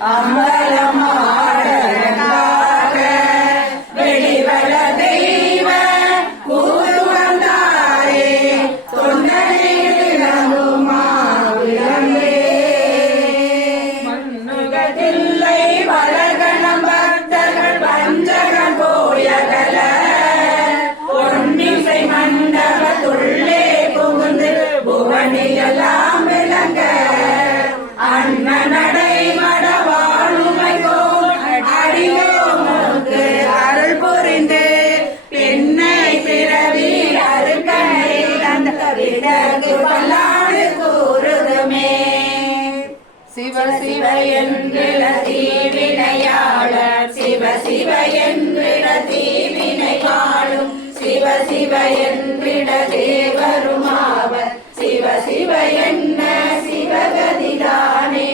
அம்பலமாட வெளிவள தெய்வ கூறு வந்தாரே தொண்டனை விளங்குமா விளங்கே மண்ணுகதில்லை வளகணம் பக்தர்கள் வஞ்சகன் போயகல பொன்னிசை மண்டபத்துள்ளே புகுந்து புவனியெல்லாம் விளங்க அண்ணனடை மடவாளுமை போல் அடியோமுக்கு அருள் புரிந்து பெண்ணை பிறவி அருக்கனை தந்த விடகு பல்லாடு கூறுதுமே சிவ சிவ என்றிட தீவினையாளர் சிவ சிவ என்றிட தீவினை காணும் சிவ சிவ என்றிட தேவருமாவர் சிவ சிவ என்ன சிவகதிதானே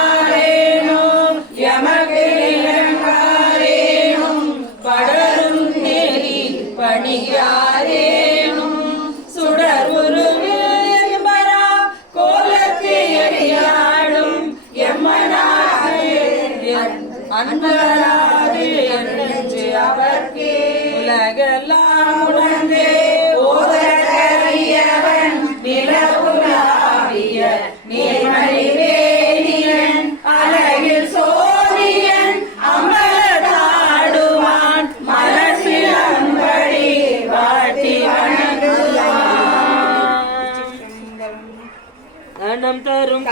இடர்களையாரேனும் யமகிழங்காரேனும் படரும் நெறி பணியாரேனும் சுடர் உருவில் வரா கோலத்தையடியாடும் எம்மனாரே அன்பராது என்று அவர்க்கே உலகெல்லாம் உணர்ந்தே ஓதறியவன் நிலவுலாவிய நீர்மறிவேணியன் அழகில் சோதியன் அமலதாடுவான் மலசிலம்படி வாட்டி வணங்குவான் தரும்